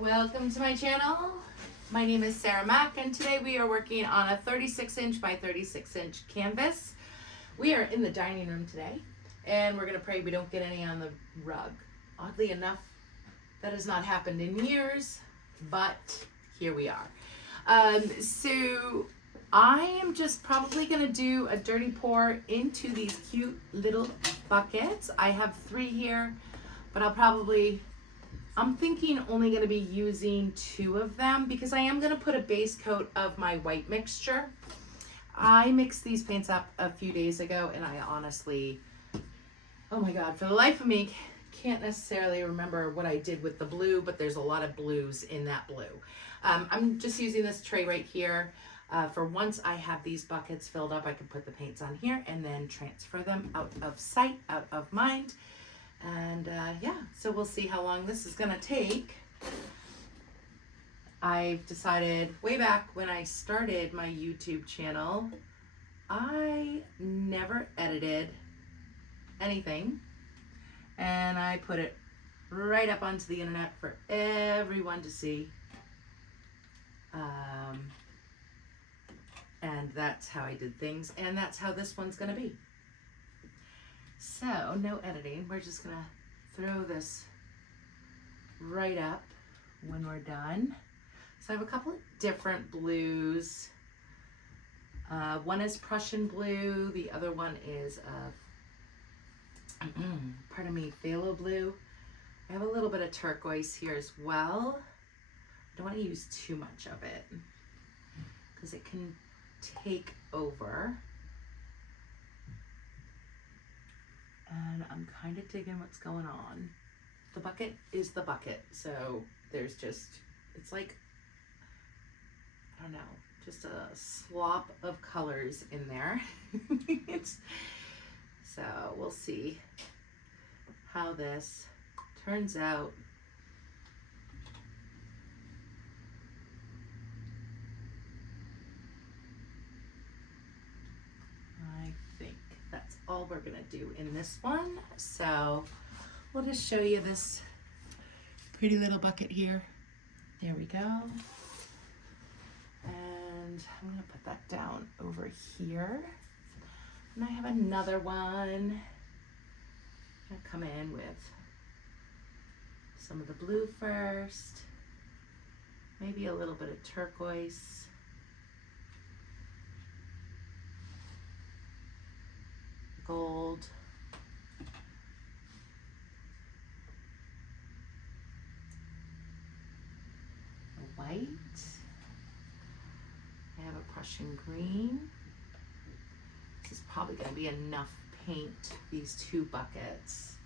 Welcome to my channel. My name is Sarah Mack, and today we are working on a 36-inch by 36-inch canvas. We are in the dining room today, and we're going to pray we don't get any on the rug. Oddly enough, that has not happened in years, but here we are. So I am just probably going to do a dirty pour into these cute little buckets. I have 3 here, but I'm thinking only going to be using 2 of them because I am going to put a base coat of my white mixture. I mixed these paints up a few days ago, and I honestly, oh my God, for the life of me, can't necessarily remember what I did with the blue, but there's a lot of blues in that blue. I'm just using this tray right here. For once I have these buckets filled up, I can put the paints on here and then transfer them out of sight, out of mind. And yeah, so we'll see how long this is gonna take. I've decided way back when I started my YouTube channel, I never edited anything, and I put it right up onto the internet for everyone to see. And that's how I did things, and that's how this one's gonna be. So, no editing. We're just gonna throw this right up when we're done. So I have a couple of different blues. One is Prussian blue. The other one is, pardon me, phthalo blue. I have a little bit of turquoise here as well. I don't want to use too much of it because it can take over. And I'm kind of digging what's going on. The bucket is the bucket, so there's just, it's like, I don't know, just a slop of colors in there. So we'll see how this turns out. That's all we're gonna do in this one. So we'll just show you this pretty little bucket here. There we go. And I'm gonna put that down over here. And I have another one. I'm gonna come in with some of the blue first, maybe a little bit of turquoise. Gold, white. I have a Prussian green. This is probably going to be enough paint, these 2 buckets.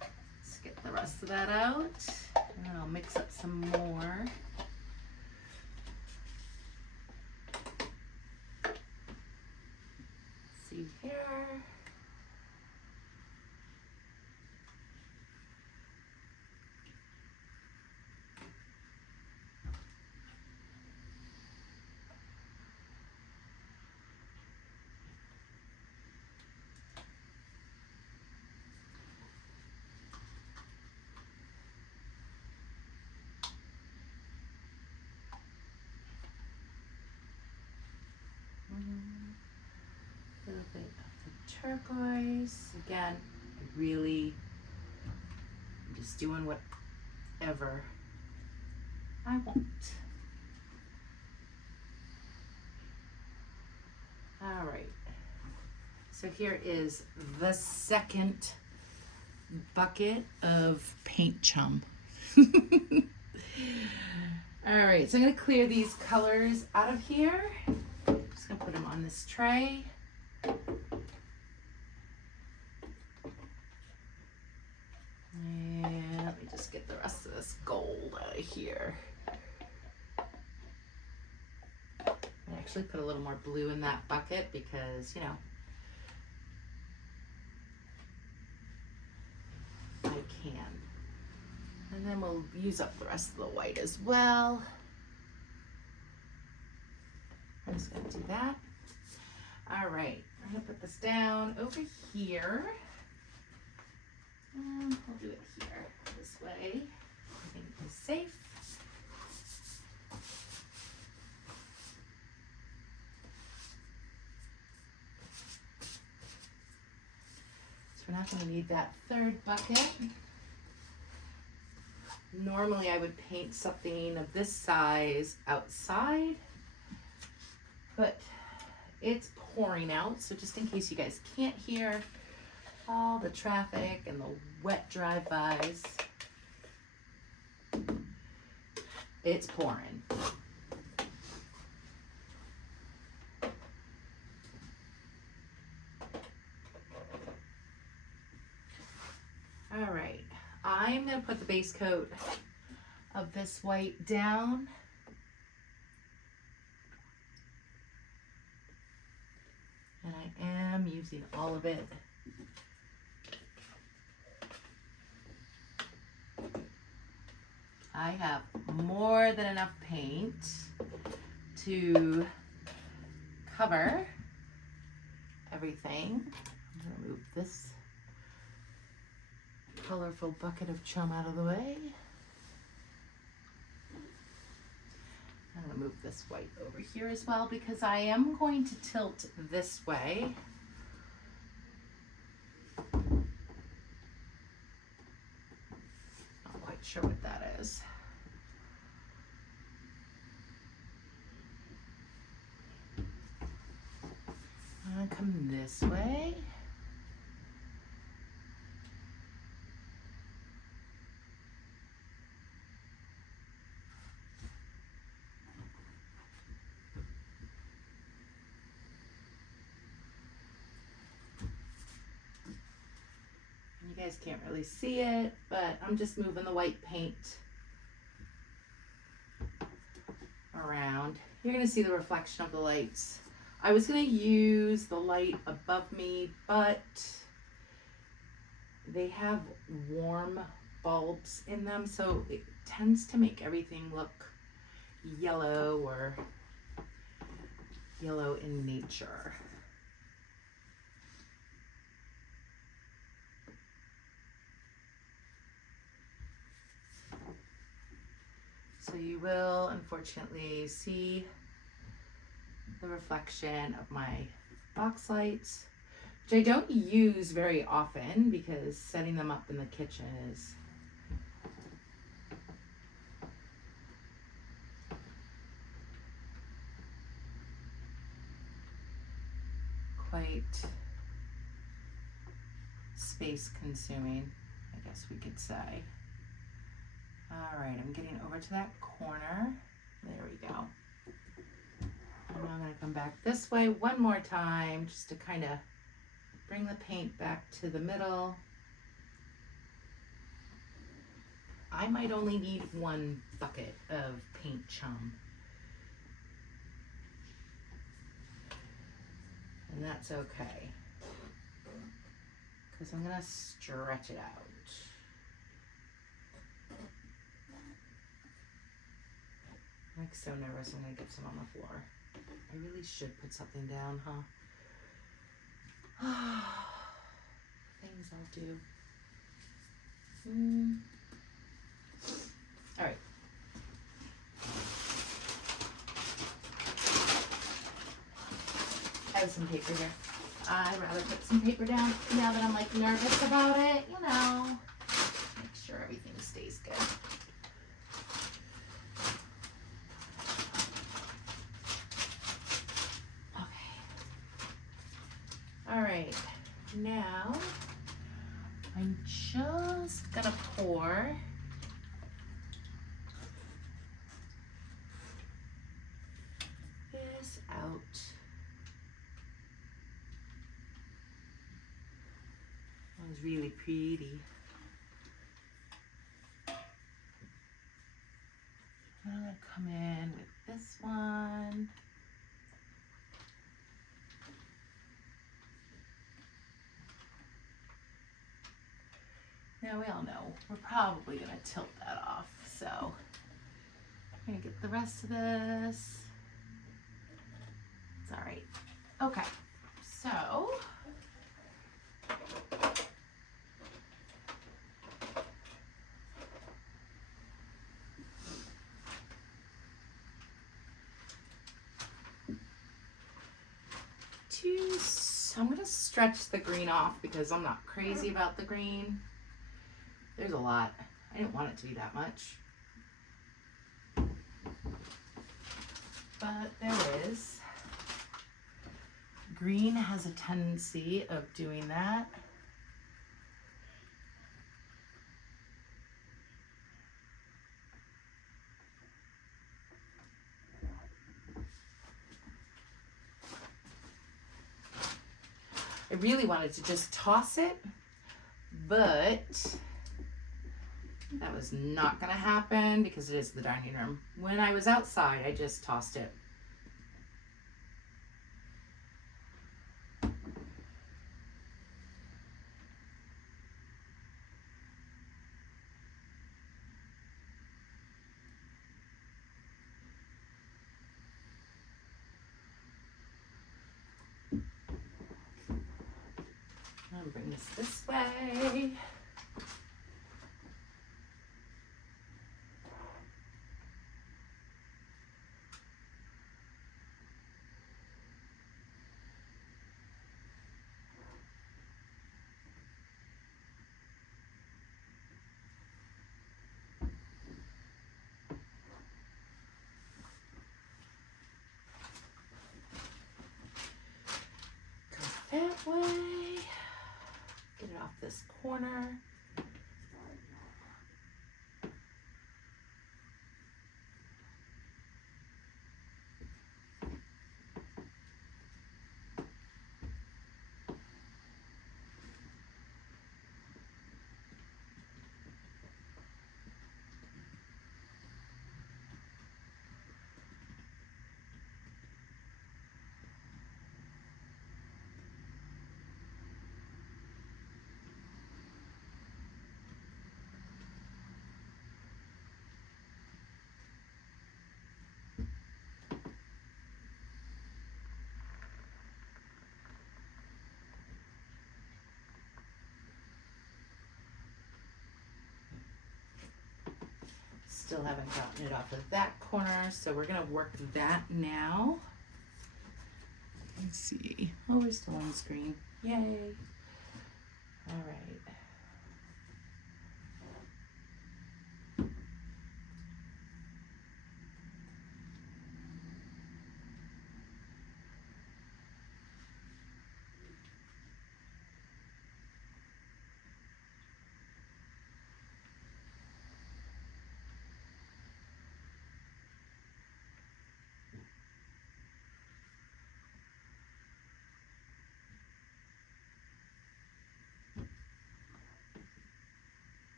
Let's get the rest of that out, and then I'll mix up some more. Let's see here. A little bit of the turquoise. Again, I'm just doing whatever I want. All right. So here is the second bucket of paint chum. All right, so I'm gonna clear these colors out of here. Just gonna put them on this tray. And let me just get the rest of this gold out of here. I actually put a little more blue in that bucket because, you know, I can. And then we'll use up the rest of the white as well. I'm just gonna do that. All right, I'm gonna put this down over here. We'll do it here, this way. Everything is safe. not going to need that third bucket. Normally I would paint something of this size outside, but it's pouring out, so just in case you guys can't hear all the traffic and the wet drive-bys, it's pouring. All right, I'm going to put the base coat of this white down. And I am using all of it. I have more than enough paint to cover everything. I'm going to move this colorful bucket of chum out of the way. I'm going to move this white over here as well because I am going to tilt this way. Not quite sure what that is. I'm going to come this way. You guys can't really see it, but I'm just moving the white paint around. You're going to see the reflection of the lights. I was going to use the light above me, but they have warm bulbs in them, so it tends to make everything look yellow or yellow in nature. So you will unfortunately see the reflection of my box lights, which I don't use very often because setting them up in the kitchen is quite space consuming, I guess we could say. All right, I'm getting over to that corner. There we go. And now I'm going to come back this way one more time just to kind of bring the paint back to the middle. I might only need one bucket of paint chum. And that's okay, because I'm going to stretch it out. I'm like so nervous I'm going to get some on the floor. I really should put something down, huh? Things I'll do. All right. I have some paper here. I'd rather put some paper down now that I'm like nervous about it, you know. Make sure everything stays good. All right, now I'm just gonna pour this out. That was really pretty. I'm gonna come in with this one. Now we all know we're probably gonna tilt that off, so I'm gonna get the rest of this. It's all right. Okay, so I'm gonna stretch the green off because I'm not crazy about the green. There's a lot. I didn't want it to be that much. But there is. Green has a tendency of doing that. I really wanted to just toss it, but that was not going to happen because it is the dining room. When I was outside, I just tossed it. I'll bring this way. Go that way. Get it off this corner. Still haven't gotten it off of that corner, so we're gonna work that now. Let's see. Oh, we're still on screen. Yay. All right.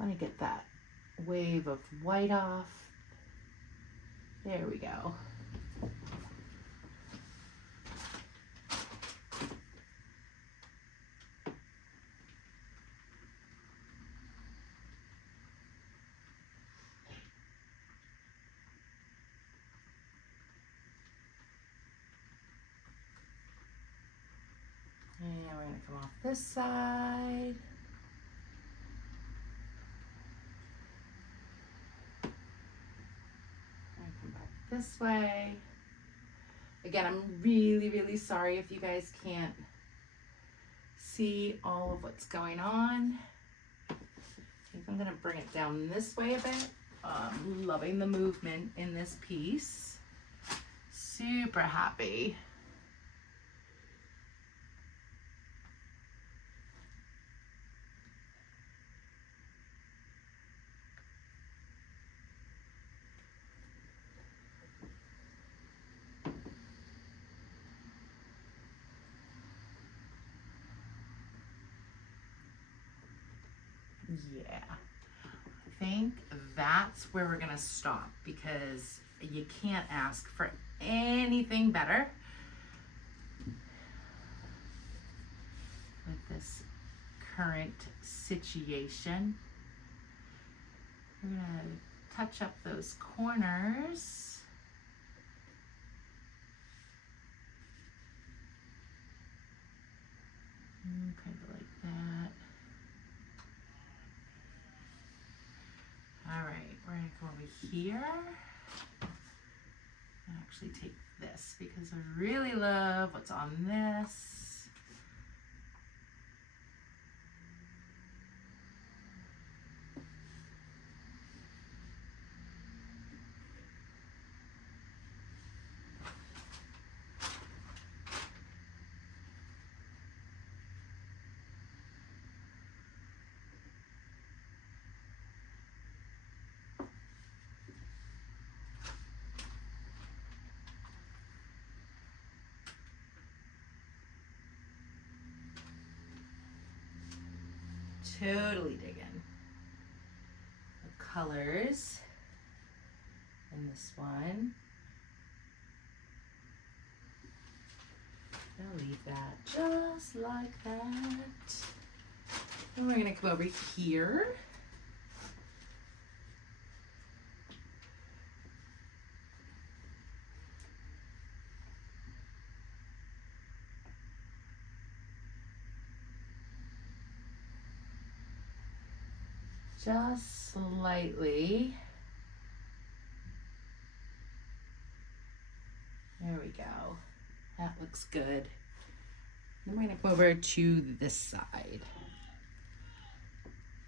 I want to get that wave of white off. There we go. And we're going to come off this side. And come back this way. Again, I'm really, really sorry if you guys can't see all of what's going on. I think I'm going to bring it down this way a bit. Loving the movement in this piece. Super happy. Yeah, I think that's where we're gonna stop because you can't ask for anything better with this current situation. We're gonna touch up those corners. Kind of like that. All right, we're gonna go over here. I'm gonna actually take this because I really love what's on this. Totally digging the colors in this one. I'll leave that just like that. And we're gonna come over here. Just slightly. There we go. That looks good. Then we're gonna go over to this side.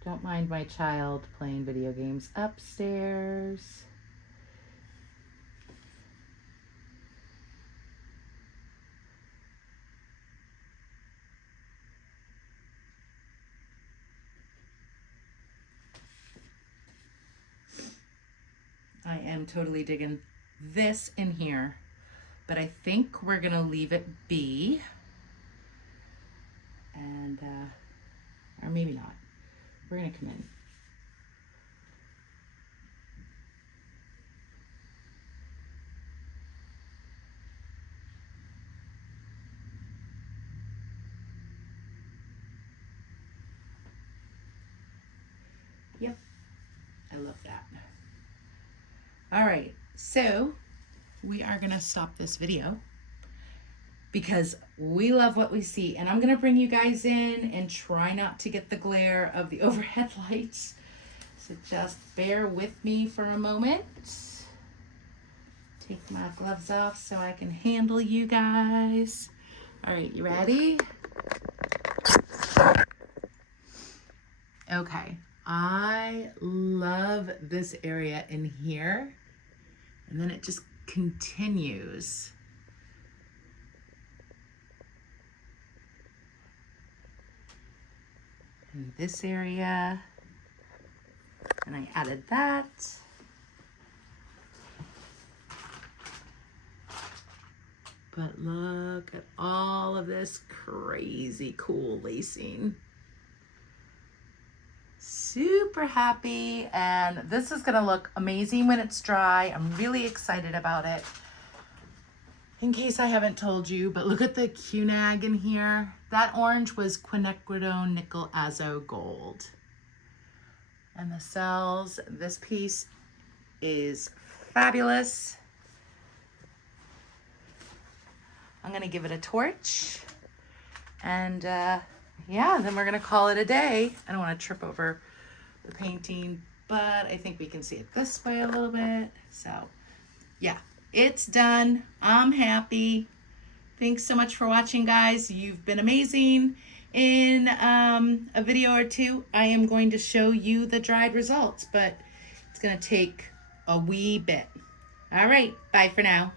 Don't mind my child playing video games upstairs. I am totally digging this in here, but I think we're gonna leave it be. And, or maybe not. We're gonna come in. Yep, I love that. All right, so we are gonna stop this video because we love what we see, and I'm gonna bring you guys in and try not to get the glare of the overhead lights. So just bear with me for a moment. Take my gloves off so I can handle you guys. All right, you ready? Okay, I love this area in here. And then it just continues. In this area. And I added that. But look at all of this crazy cool lacing. Super happy, and this is gonna look amazing when it's dry. I'm really excited about it. In case I haven't told you, but look at the QNAG in here. That orange was quinacridone nickel azo gold. And the cells, this piece is fabulous. I'm gonna give it a torch, and yeah, then we're gonna call it a day. I don't want to trip over the painting, but I think we can see it this way a little bit. So yeah, it's done. I'm happy. Thanks so much for watching, guys. You've been amazing. In a video or two, I am going to show you the dried results, but it's gonna take a wee bit. All right, bye for now.